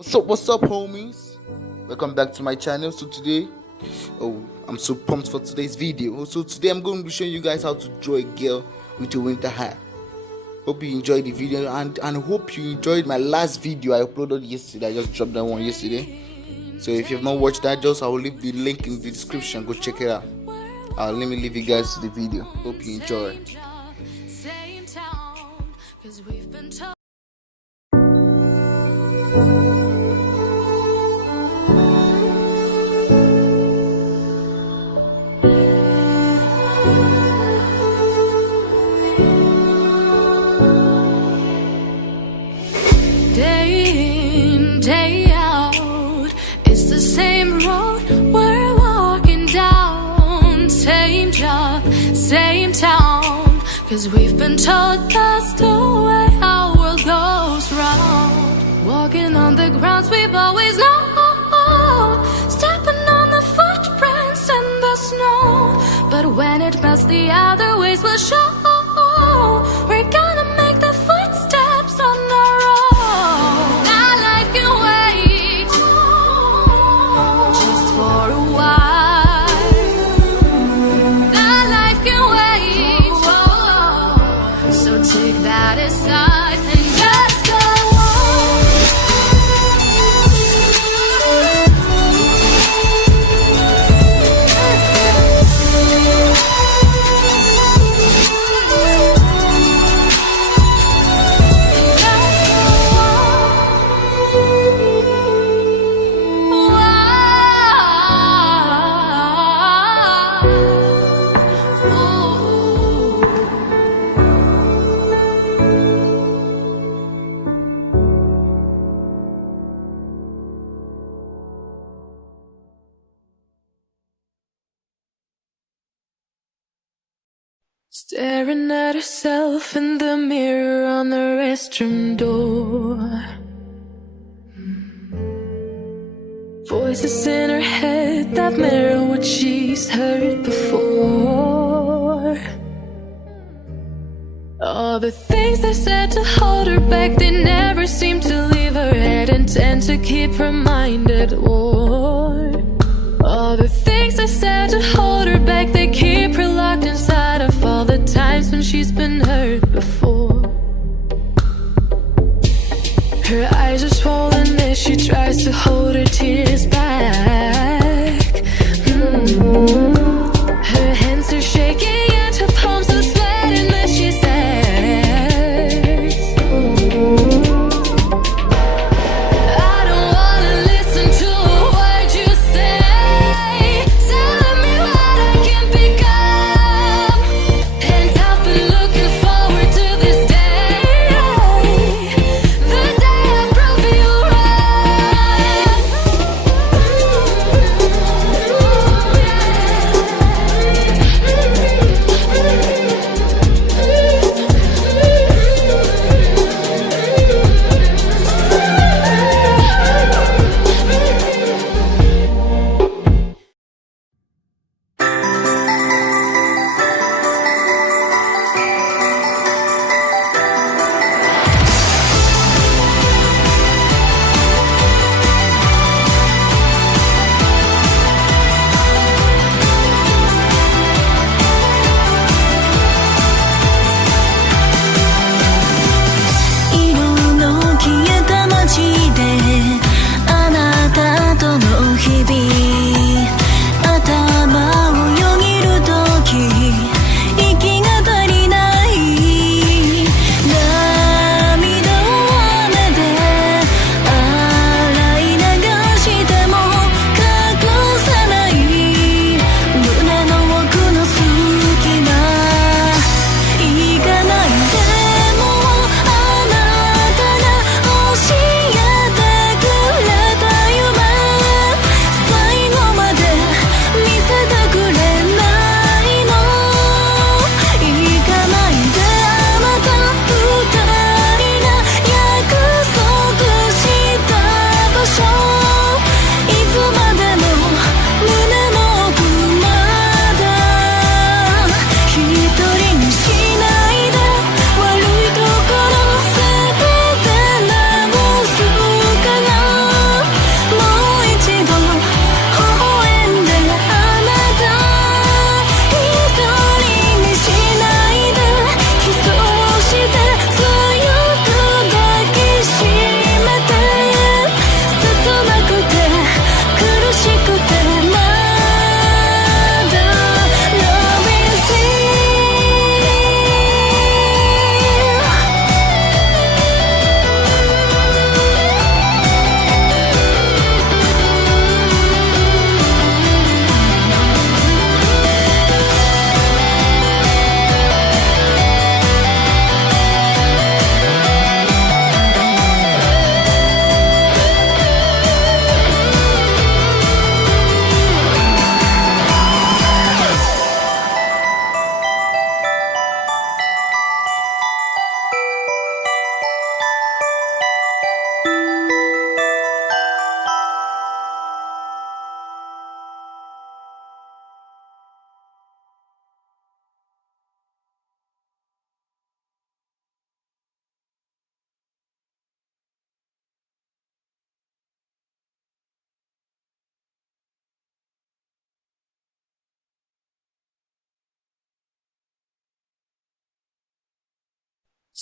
What's up, homies? Welcome back to my channel. So today, I'm so pumped for today's video. So today I'm going to be showing you guys how to draw a girl with a winter hat. Hope you enjoyed the video and hope you enjoyed my last video I uploaded yesterday. I just dropped that one yesterday. So if you have not watched that, I will leave the link in the description. Go check it out. Let me leave you guys to the video. Hope you enjoy. Day in, day out, it's the same road we're walking down. Same job, same town, 'cause we've been told that's the way our world goes round. Walking on the grounds we've always known, stepping on the footprints in the snow. But when it melts, the other ways will show. We're gonna make the footsteps on our own. Now life can wait, just for a while. Now life can wait, so take that aside and just go on. Staring at herself in the mirror on the restroom door. Voices in her head that mirror what she's heard before. All the things they said to hold her back, they never seem to leave her head and tend to keep her mind at war. All the things they said to hold her back, they keep her locked inside of all the times when she's been hurt before. Her eyes are swollen as she tries to hold her tears back. Her hands are shaking and her palms are sweating as she says, I don't wanna listen to a word you say.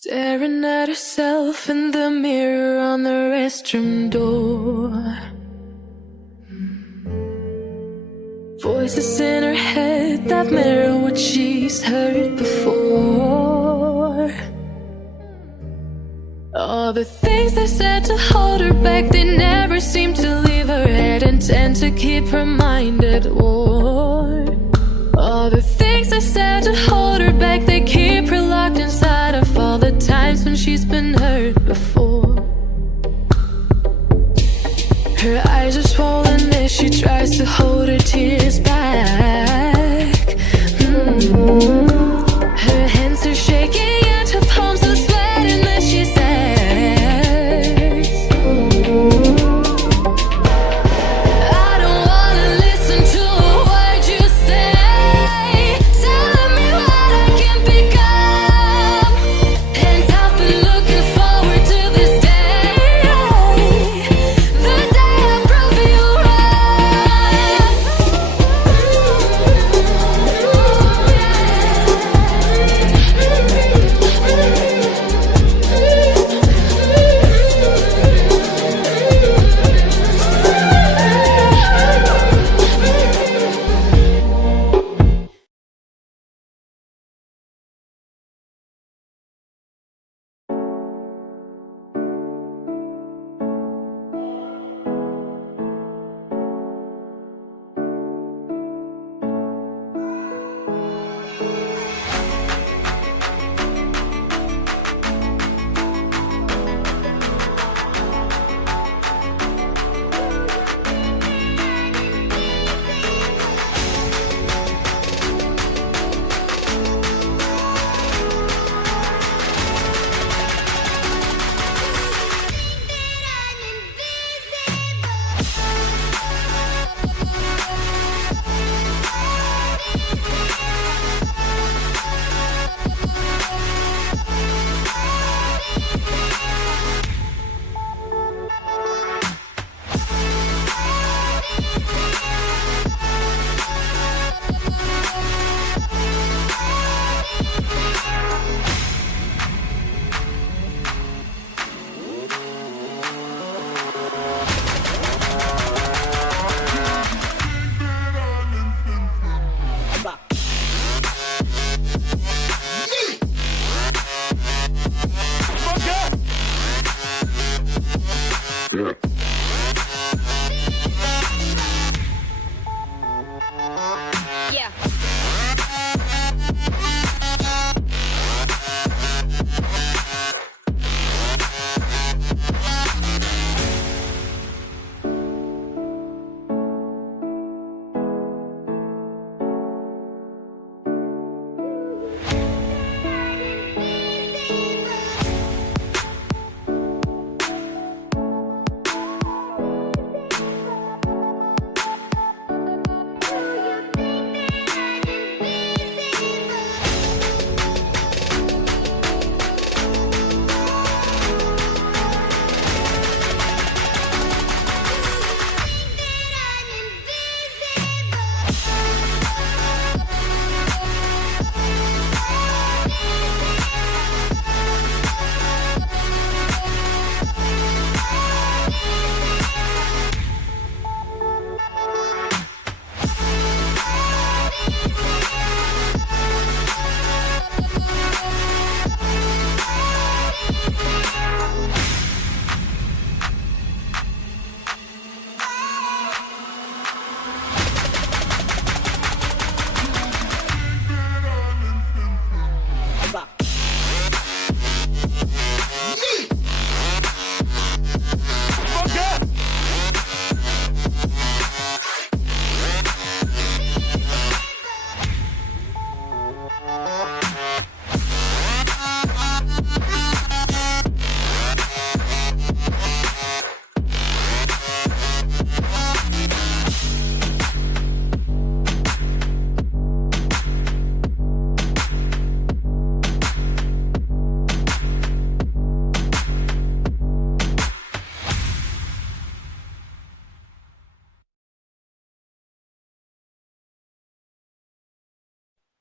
Staring at herself in the mirror on the restroom door. Voices in her head that mirror what she's heard before. All the things they said to hold her back, they never seem to leave her head and tend to keep her mind at war. All the things they said to hold her back, they keep her locked inside of all the times when she's been hurt before. Her eyes are swollen as she tries to hold her tears back. Her hands are shaking and her palms are sweating as she says, I don't wanna listen to a word you say, telling me what I can become. And I've been looking forward to this day, the day I prove you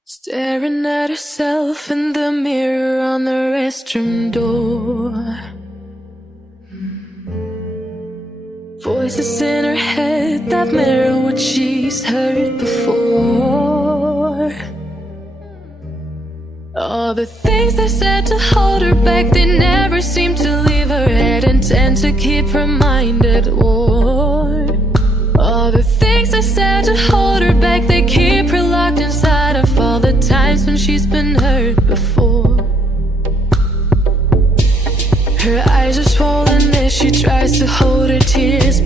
Staring at herself in the mirror on the restroom door. Voices in her head that mirror what she's heard before. All the things they said to hold her back, they never seem to leave her head and tend to keep her mind at war. All the things they said to hold her back, they keep her locked inside of all the times when she's been hurt before. Her eyes are swollen as she tries to hold her tears